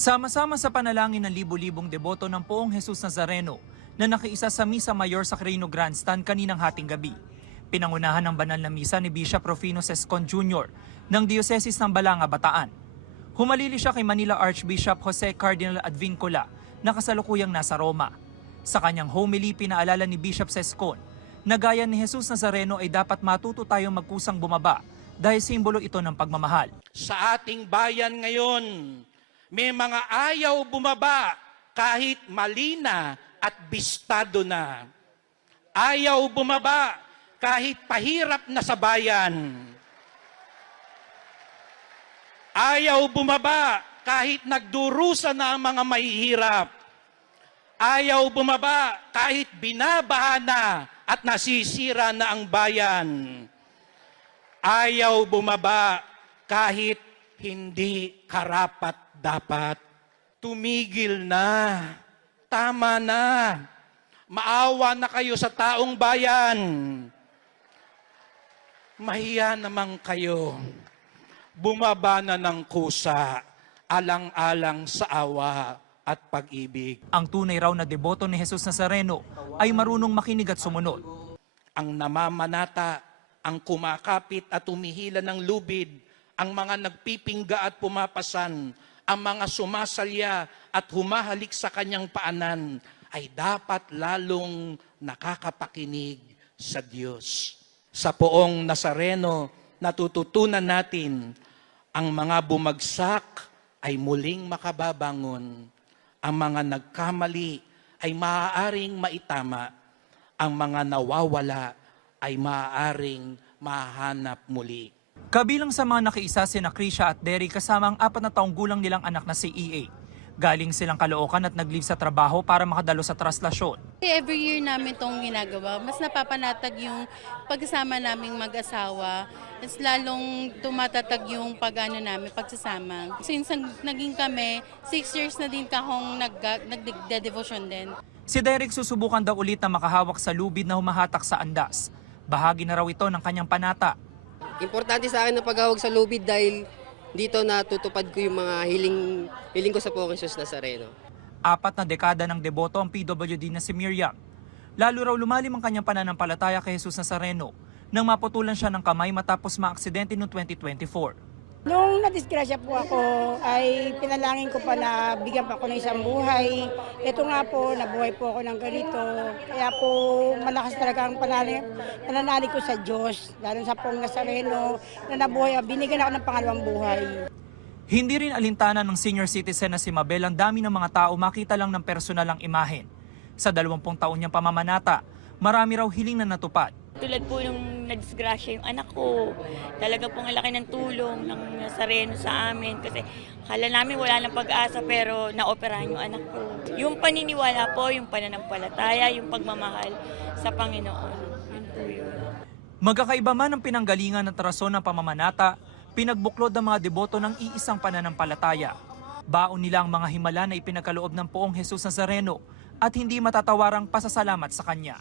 Sama-sama sa panalangin ng libu-libong deboto ng Poong Jesus Nazareno na nakiisa sa Misa Mayor sa Quirino Grandstand kaninang hating gabi. Pinangunahan ng banal na misa ni Bishop Rufino Sescon Jr. ng Dioceses ng Balanga, Bataan. Humalili siya kay Manila Archbishop Jose Cardinal Advincula na kasalukuyang nasa Roma. Sa kanyang homily, pinaalala ni Bishop Sescon na gaya ni Jesus Nazareno ay dapat matuto tayong magkusang bumaba dahil simbolo ito ng pagmamahal. Sa ating bayan ngayon, may mga ayaw bumaba kahit mali na at bistado na. Ayaw bumaba kahit pahirap na sa bayan. Ayaw bumaba kahit nagdurusa na ang mga mahihirap. Ayaw bumaba kahit binabaha na at nasisira na ang bayan. Ayaw bumaba kahit hindi karapat-dapat. Tumigil na. Tama na. Maawa na kayo sa taong bayan. Mahiya naman kayo. Bumaba na ng kusa, alang-alang sa awa at pag-ibig. Ang tunay raw na deboto ni Jesus Nazareno ay marunong makinig at sumunod. Ang namamanata, ang kumakapit at umihila ng lubid, ang mga nagpipingga at pumapasan, ang mga sumasalya at humahalik sa kanyang paanan, ay dapat lalong nakakapakinig sa Diyos. Sa Poong Nazareno, natututunan natin, ang mga bumagsak ay muling makababangon. Ang mga nagkamali ay maaaring maitama. Ang mga nawawala ay maaaring mahanap muli. Kabilang sa mga nakiisa sina Krisha at Derry kasama ang 4 na taong gulang nilang anak na si EA. Galing silang Caloocan at nag-leave sa trabaho para makadalo sa traslasyon. Every year namin itong ginagawa, mas napapanatag yung pagsasama naming mag-asawa, mas lalong tumatatag yung pagsasama. Since naging kami, 6 years na din kahong nagde-devotion din. Si Derek susubukan daw ulit na makahawak sa lubid na humahatak sa andas. Bahagi na raw ito ng kanyang panata. Importante sa akin ang paghawag sa lubid dahil dito natutupad ko yung mga hiling ko sa Poong Jesus Nazareno. 4 na dekada ng deboto ang PWD na si Miriam. Lalo raw lumalim ang kanyang pananampalataya kay Jesus Nazareno nang maputulan siya ng kamay matapos maaksidente noong 2024. Nung nadisgrasya po ako, ay pinalangin ko pa na bigyan pa ako ng isang buhay. Ito nga po, nabuhay po ako ng ganito. Kaya po, malakas talaga ang pananalig ko sa Diyos, lalo sa Poong Nazareno, na nabuhay, binigyan ako ng pangalawang buhay. Hindi rin alintana ng senior citizen na si Mabel ang dami ng mga tao makita lang ng personal ang imahen. Sa 20 taon niyang pamamanata, marami raw hiling na natupad. Tulad po nung nadisgrasya yung anak ko, talaga pong laki ng tulong ng Nazareno sa amin kasi akala namin wala ng pag-asa pero naoperahan yung anak ko. Yung paniniwala po, yung pananampalataya, yung pagmamahal sa Panginoon. Yun po yun. Magkakaiba man ang pinanggalingan ng trason ng pamamanata, pinagbuklod ng mga deboto ng iisang pananampalataya. Baon nila ang mga himala na ipinagkaloob ng Poong Jesus Nazareno at hindi matatawarang pasasalamat sa Kanya.